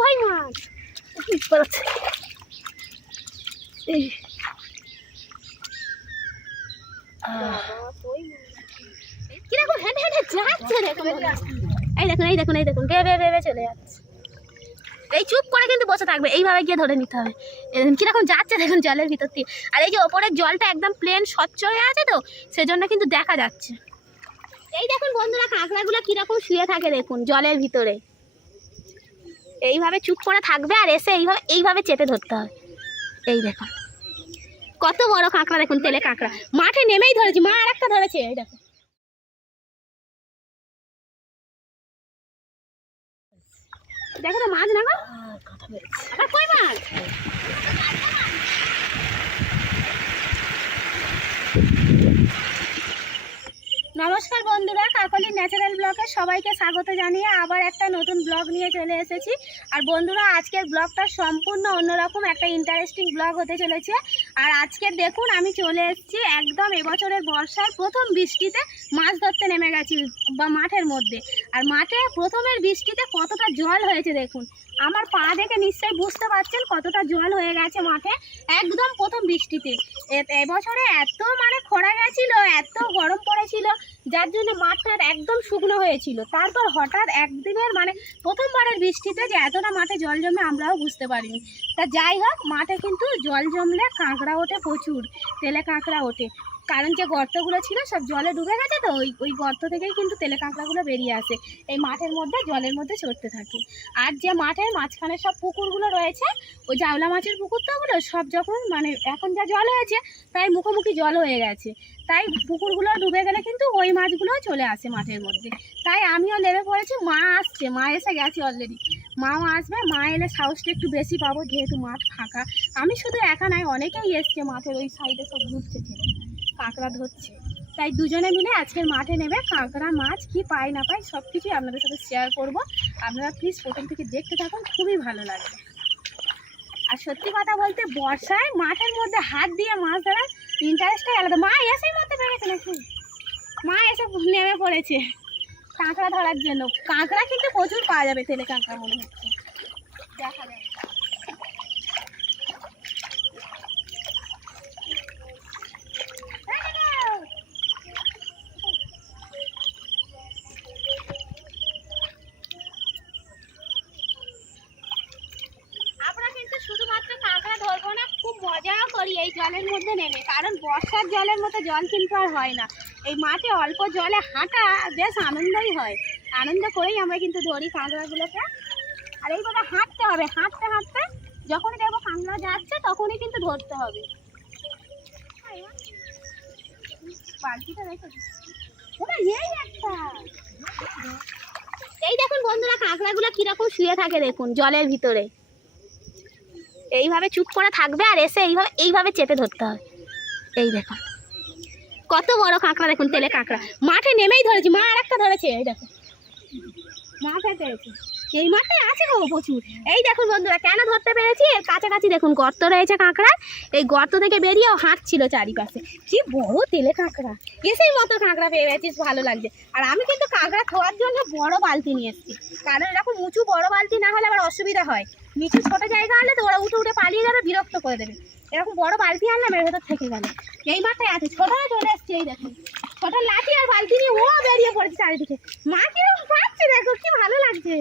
কই মাছ কিরকম হেঁটে হেঁটে যাচ্ছে দেখুন। এই দেখুন এই দেখুন এই দেখুন ভেবে ভেবে চলে যাচ্ছে। এই চুপ করে কিন্তু বসে থাকবে, এইভাবে গিয়ে ধরে নিতে হবে। কিরকম যাচ্ছে দেখুন জলের ভিতর দিয়ে। আর এই যে ওপরের জলটা একদম প্লেন স্বচ্ছ হয়ে আছে তো, সেজন্য কিন্তু দেখা যাচ্ছে। এই দেখুন বন্ধুরা কাঁকড়াগুলো কিরকম শুয়ে থাকে দেখুন জলের ভিতরে। এইভাবে চুপ করে থাকবে আর এসে এইভাবে এইভাবে চেপে ধরতে হবে। এই দেখুন কত বড় কাঁকড়া দেখুন, তেলে কাঁকড়া। মাঠে নেমেই ধরেছি, মা আর একটা ধরেছে। এই দেখো দেখো তো মাছ না গো, আবার কই মাছ। নমস্কার বন্ধুরা, কাকলি ন্যাচারাল ব্লগে সবাইকে স্বাগত জানিয়ে আবার একটা নতুন ব্লগ নিয়ে চলে এসেছি। আর বন্ধুরা আজকের ব্লগটা সম্পূর্ণ অন্যরকম একটা ইন্টারেস্টিং ব্লগ হতে চলেছে। আর আজকে দেখুন আমি চলে এসেছি একদম এবছরের বর্ষার প্রথম বৃষ্টিতে মাছ ধরতে নেমে গেছি বা মাঠের মধ্যে। আর মাঠে প্রথমের বৃষ্টিতে কতটা জল হয়েছে দেখুন, আমার পা দেখে নিশ্চয়ই বুঝতে পারছেন কতটা জল হয়ে গেছে মাঠে একদম প্রথম বৃষ্টিতে। এবছরে এত মানে খরা গেছিল, এত গরম পড়েছিল, যার জন্য মাঠটা একদম শুকনো হয়েছিল। তারপর হঠাৎ একদিনের মানে প্রথমবারের বৃষ্টিতে যে এতটা মাঠে জল জমে আমরাও বুঝতে পারিনি। তা যাই হোক, মাঠে কিন্তু জল জমলে কাঁকড়া ওঠে প্রচুর, তেলে কাঁকড়া ওঠে। কারণ যে গর্তগুলো ছিল সব জলে ডুবে গেছে তো, ওই গর্ত থেকেই কিন্তু তেলে কাঁকড়াগুলো বেরিয়ে আসে, এই মাঠের মধ্যে জলের মধ্যে চড়তে থাকে। আর যে মাঠের মাঝখানে সব পুকুরগুলো রয়েছে, ওই জাওলা মাছের পুকুর তো ওগুলো সব যখন মানে এখন যা জল হয়েছে তাই মুখোমুখি জল হয়ে গেছে, তাই পুকুরগুলো ডুবে গেলে কিন্তু ওই মাছগুলোও চলে আসে মাঠের মধ্যে। তাই আমিও নেমে পড়েছি, মা আসছে, মা এসে গেছে অলরেডি, মাও আসবে। মা এলে সাহসটা একটু বেশি পাবো যেহেতু মাঠ ফাঁকা। আমি শুধু একা নাই, অনেকেই এসছে মাঠের ওই সাইডে, সব ঘুরছে ছেলে কাঁকড়া ধরছে। তাই দুজনে মিলে আজকের মাঠে নেবে কাঁকড়া মাছ কি পাই না পাই সব কিছুই আপনাদের সাথে শেয়ার করব। আপনারা প্লিজ প্রথম থেকে দেখতে থাকুন, খুবই ভালো লাগবে। আর সত্যি কথা বলতে বর্ষায় মাঠের মধ্যে হাত দিয়ে মাছ ধরার ইন্টারেস্টটাই আলাদা। মা এসেই মধ্যে পেরেছে নাকি, মা এসে নেমে পড়েছে কাঁকড়া ধরার জন্য। কাঁকড়া কিন্তু প্রচুর পাওয়া যাবে, তেলে কাঁকড়া মনে হচ্ছে, দেখা যাবে। শুধুমাত্র কাঁকড়া ধরবো না, খুব মজাও করি এই জলের মধ্যে নেমে, কারণ বর্ষার জলের মতো জল কিন্তু আর হয় না। এই মাঠে অল্প জলে হাঁটা বেশ আনন্দই হয়, আনন্দ করেই আমরা কিন্তু ধরি কাঁকড়াগুলোকে। আর এইভাবে হাঁটতে হবে, হাঁটতে হাঁটতে যখনই দেখবো কাঁকড়া যাচ্ছে তখনই কিন্তু ধরতে হবে। বালতিটা রেখে এই দেখুন বন্ধুরা কাঁকড়াগুলো কিরকম শুয়ে থাকে দেখুন জলের ভিতরে। এইভাবে চুপ করে থাকবে আর এসে এইভাবে এইভাবে চেপে ধরতে হবে। এই দেখুন কত বড় কাঁকড়া দেখুন, তেলে কাঁকড়া। মাঠে নেমেই ধরেছি, মা আর একটা ধরেছে। এই দেখো মাঠে পেরেছে, এই মাঠে আছে গো প্রচুর। এই দেখুন বন্ধুরা কেন ধরতে পেরেছি, এর কাছাকাছি দেখুন গর্ত রয়েছে কাঁকড়া, এই গর্ত থেকে বেরিয়েও হাঁটছিল চারিপাশে। কি বড় তেলে কাঁকড়া, এসেই মতো কাঁকড়া পেয়ে গেছিস, ভালো লাগছে। আর আমি কিন্তু কাঁকড়া খাওয়ার জন্য বড় বালতি নিয়ে এসেছি, কারণ এরকম উঁচু বড় বালতি না হলে আবার অসুবিধা হয়। নিচু ছোট জায়গা হলে তো ওরা উঠে উঠে পালিয়ে যাবে, বিরক্ত করে দেবে। এরকম বড় বালতি আনলাম, এর ভেতর থেকে গেল। এই মাঠটায় আছে, ছোটরা চলে এসছে। এই দেখুন ছোট লাঠি আর বালতি নিয়ে ও বেরিয়ে পড়েছে চারিদিকে। মা কিরকম পাচ্ছে দেখো, কি ভালো লাগছে।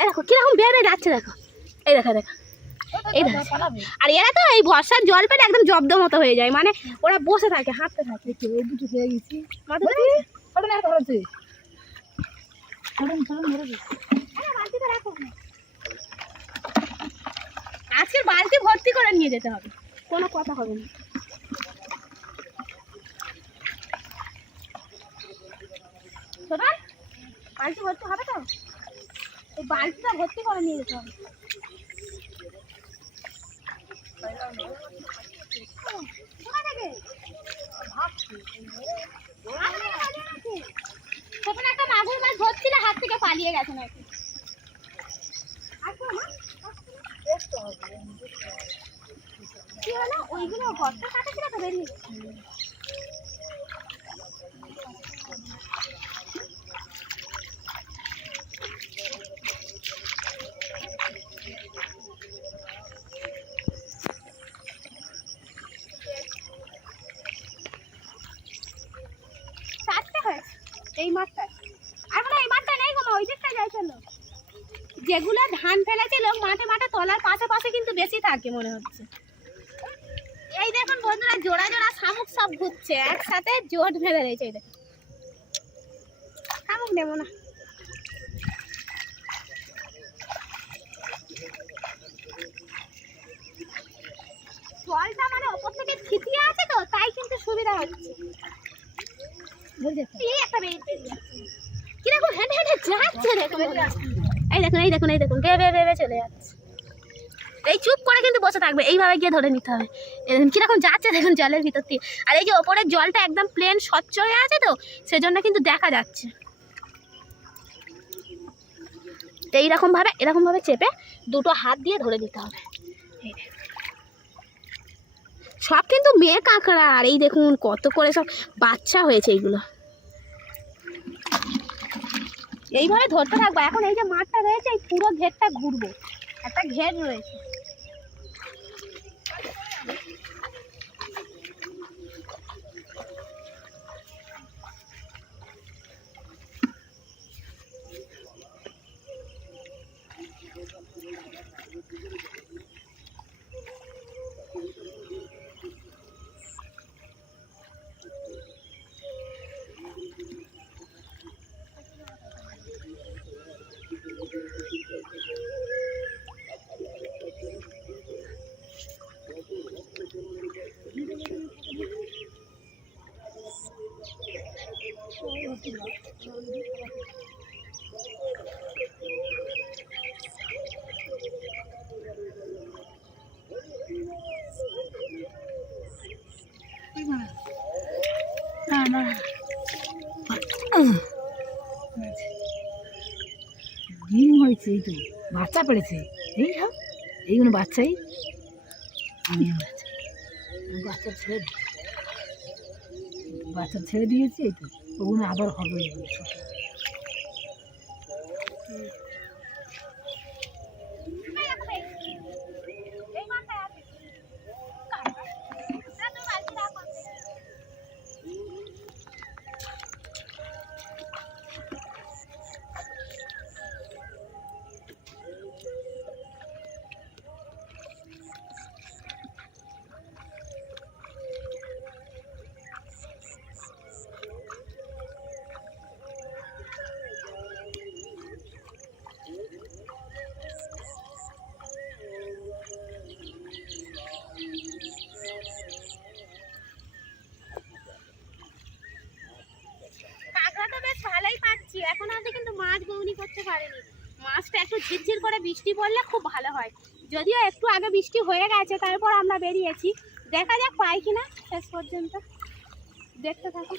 দেখো কিরকম ভেবে যাচ্ছে, দেখো এই দেখো দেখো এই দেখো। আর এরা তো এই বর্ষার জল পেটে একদম জব্দ মতো হয়ে যায়, মানে ওরা বসে থাকে হাঁটতে থাকে। আজকের বালতি ভর্তি করে নিয়ে যেতে হবে, কোনো কথা হবে না। বালতি ভর্তি হবে তো, এই বালতিটা ভর্তি করে নিয়ে যেতে হবে। সেখানে একটা মাগুর মাছ ধরছিল, হাত থেকে পালিয়ে গেছে নাকি। কি হলো, ওইগুলো গর্ত কাটা ছিল তো, বেরিয়ে মাঠটা এখন এই মাঠটা নেই গো, ওই দিকটা যাই চলো। যেগুলো ধান ফেলেছিল মাঠে মাঠে তলার পাশে পাশে কিন্তু বেশি থাকে মনে হচ্ছে। এই দেখুন বন্ধুরা, জোড়া জোড়া শামুক সব ঘুরছে একসাথে, জোট ফেলে রয়েছে। এই দেখুন শামুক নেবো না। জলটা মানে ওপর থেকে ছিটিয়ে আছে তো, তাই কিন্তু সুবিধা হচ্ছে। এই একটা কিরকম হেঁটে হেঁটে যাচ্ছে দেখুন। এই দেখুন এই দেখুন এই দেখুন, ভেবে ভেবে চলে যাচ্ছে। এই চুপ করে কিন্তু বসে থাকবে, এইভাবে গিয়ে ধরে নিতে হবে। কিরকম যাচ্ছে দেখুন জলের ভিতর দিয়ে। আর এই যে ওপরের জলটা একদম প্লেন স্বচ্ছ হয়ে আছে তো, সেজন্য কিন্তু দেখা যাচ্ছে। এইরকম ভাবে এরকম ভাবে চেপে দুটো হাত দিয়ে ধরে দিতে হবে। সব কিন্তু মেয়ে কাঁকড়া, আর এই দেখুন কত করে সব বাচ্চা হয়েছে এইগুলো। এইভাবে ধরতে থাকবো। এখন এই যে মাঠটা রয়েছে, এই পুরো ঘেরটা ঘুরবো, একটা ঘের রয়েছে। ডিম হয়েছে, এই তো বাচ্চা পড়েছে। এই সব এইগুলো বাচ্চাই, আমি বাচ্চা ছেড়ে দিয়েছি। এই তো ওগুলো আবার হবে। ভালোই পাচ্ছি এখন অবধি, কিন্তু মাছ গৌনি করতে পারেনি। মাছটা একটু ঝিরঝির করে বৃষ্টি পড়লে খুব ভালো হয়। যদিও একটু আগে বৃষ্টি হয়ে গেছে, তারপর আমরা বেরিয়েছি। দেখা যাক পাই কিনা, শেষ পর্যন্ত দেখতে থাকি।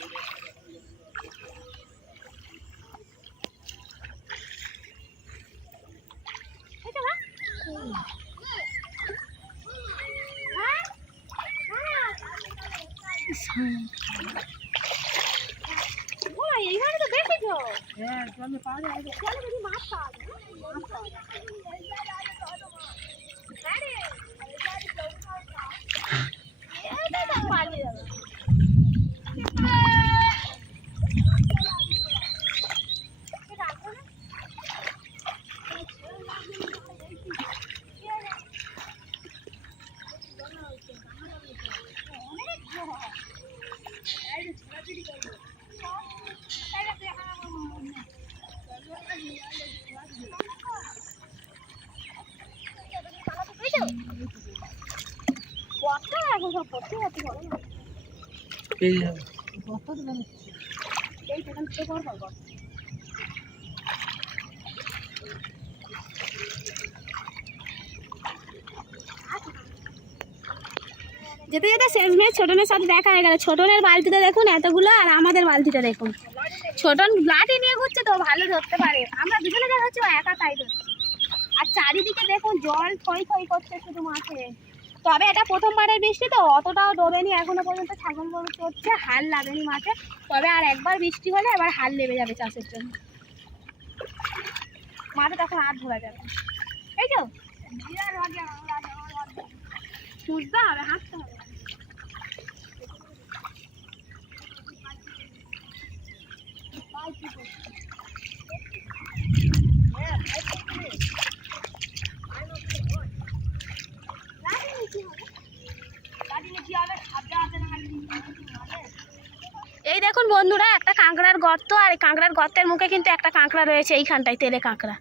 এইখানে তো বেশি তো। হ্যাঁ, জলে পাওয়া যায়। চলো যদি মাছ পাওয়া যায়, মাছ পাওয়া যায়। এটা তো পালিয়ে যাবে। যেতে যেতে শেষমেশ ছোটনের সাথে দেখা হয়ে গেল। ছোটনের বালতিটা দেখুন এতগুলো, আর আমাদের বালতিটা দেখুন। ছোটন লাঠি নিয়ে ঘুরছে তো, ভালো ধরতে পারে। আমরা দুজনে যা হচ্ছে একা তাই ধরছে। আর চারিদিকে দেখুন জল থই থই করছে শুধু মাঠে। তবে এটা প্রথমবারের বৃষ্টি তো, অতটাও ডোবেনি এখনো পর্যন্ত। ছাগল গরু চড়ছে, হাল লাগেনি মাঠে। তবে আর একবার বৃষ্টি হলে এবার হাল লেগে যাবে চাষের জন্য। মাঠে তখন আর ধরা যাবে। এই তো খুঁজতে হবে, হাঁটতে হবে। এই দেখুন বন্ধুরা, একটা কাঁকড়ার গর্ত, আর এই কাঁকড়ার গর্তের মুখে কিন্তু একটা কাঁকড়া রয়েছে এইখানটায়, তেলে কাঁকড়া।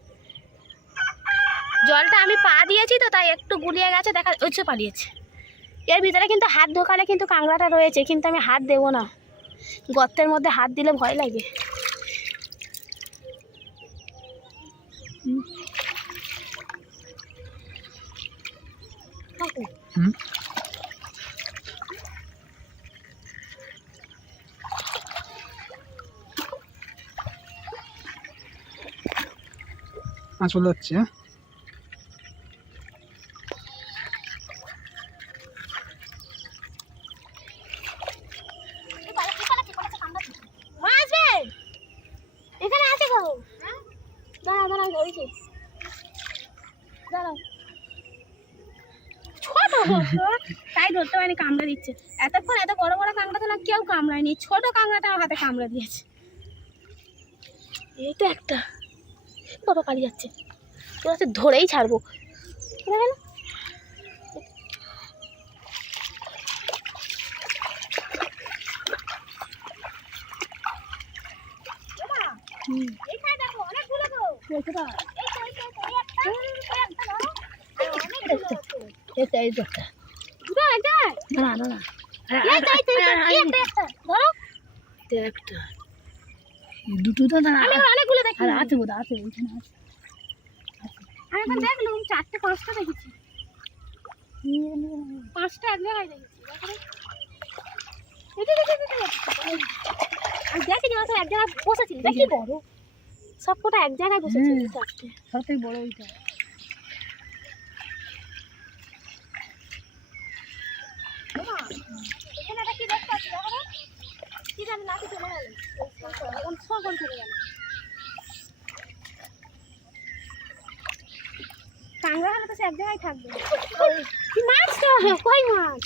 জলটা আমি পা দিয়েছি তো তাই একটু গুলিয়ে গেছে, দেখা ওইসে পালিয়েছে। এর ভিতরে কিন্তু হাত ঢোকালে কিন্তু কাঁকড়াটা রয়েছে, কিন্তু আমি হাত দেবো না, গর্তের মধ্যে হাত দিলে ভয় লাগে। চলে যাচ্ছে। এখানে আছে গো, দাঁড়া দাঁড়া ধরেছি, দাঁড়াও। ছোট তাই ধরতে পারিনি, কামড়া দিচ্ছে। এতক্ষণ এত বড় বড় কাঁকড়া তো না কেউ কামড়ায়নি, ছোট কাঁকড়াটা আমার হাতে কামড়া দিয়েছে। এই তো একটা, বাবা পালিয়ে যাচ্ছে, তোর হাতে ধরেই ছাড়বো। দুটো তো অনেকগুলো দেখি, আর আছে বোধ আছে, ওইখানে আছে। আমি এখন দেখলাম 4টে 5টা দেখেছি, 5টা এক জায়গায় দেখেছি। আমি দেখি যে এক জায়গায় বসেছিল, দেখি বড় সব কটা এক জায়গায় বসেছিল। 4টে সব থেকে বড় ওইটা। এখানে একটা কি দেখতে পাচ্ছি, দেখো কি জানি নাকি চলে গেল, এখন সব চলে গেল। কাঁকড়া হলে তো সে এক জায়গায় থাকবে। কি মাছ তো, কই মাছ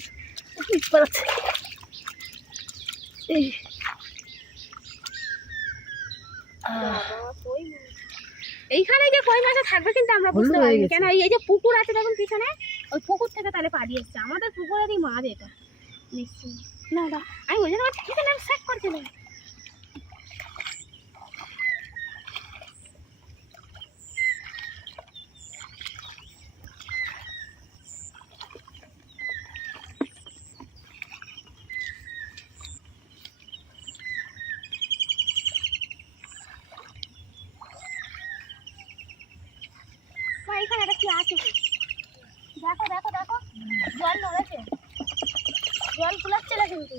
এইখানে যে কই মাছ থাকবে কিন্তু আমরা বুঝতে পারিনি, কেন এই যে পুকুর আছে দেখুন পিছনে, ওই পুকুর থেকে তাহলে পালিয়ে এসছে। আমাদের পুকুরেরই মাছ এটা নিশ্চয়ই। না না, আমি ওই জন্য কিচেনে সেট করছিলাম। এখানে একটা কি আছে, দেখো দেখো দেখো, জল নড়েছে, জল গুলাচ্ছিল কিন্তু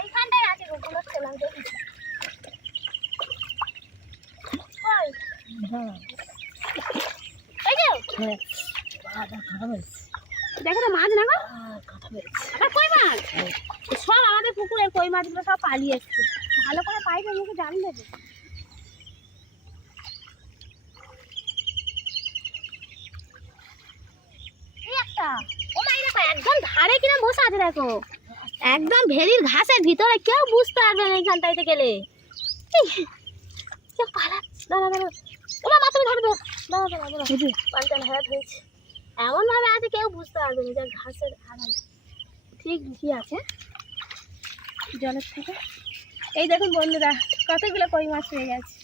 এইখানটায় আছে গো, গুলাচ্ছিলাম দেখেছি। দেখো তো মাছ না গো, আবার কই মাছ, সব আমাদের পুকুরের কই মাছগুলো সব পালিয়ে এসছে। ভালো করে পাইপের মুখে জাল দেবে। একদম ধারে কিনা বসে আছে দেখো, একদম ভেরির ঘাসের ভিতরে, কেউ বুঝতে পারবে না এইখানটাইতে গেলে। এমন ভাবে আছে কেউ বুঝতে পারবে না, ঘাসের আড়ালে ঠিক লুকিয়ে আছে জলের থেকে। এই দেখুন বন্ধুরা, কতগুলো কই মাছ হয়ে গেছে।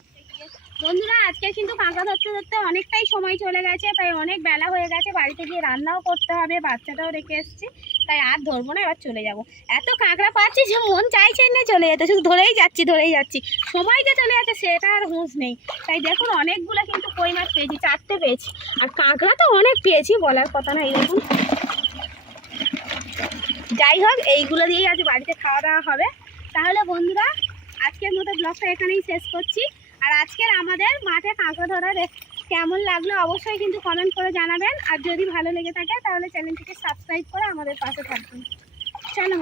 বন্ধুরা আজকে কিন্তু কাঁকড়া ধরতে ধরতে অনেকটাই সময় চলে গেছে, তাই অনেক বেলা হয়ে গেছে, বাড়িতে গিয়ে রান্নাও করতে হবে, বাচ্চাটাও রেখে এসেছি, তাই আর ধরবো না, এবার চলে যাব। এত কাঁকড়া পাচ্ছি যে মন চাইছে না চলে যেতে, শুধু ধরেই যাচ্ছি, সময় যে চলে যাচ্ছে সেটা আর হুঁশ নেই। তাই দেখুন অনেকগুলো কিন্তু কই মাছ পেয়েছি, 4টে পেয়েছি, আর কাঁকড়া তো অনেক পেয়েছি, বলার কথা না। এই দেখুন, যাই হোক এইগুলো দিয়েই আজ বাড়িতে খাওয়া দাওয়া হবে। তাহলে বন্ধুরা আজকের মতো ব্লগটা এখানেই শেষ করছি। আর আজকের আমাদের মাঠে কাঁকড়া ধরা কেমন লাগলো অবশ্যই কিন্তু কমেন্ট করে জানাবেন, আর যদি ভালো লেগে থাকে তাহলে চ্যানেলটিকে সাবস্ক্রাইব করে আমাদের পাশে থাকবেন। চলো।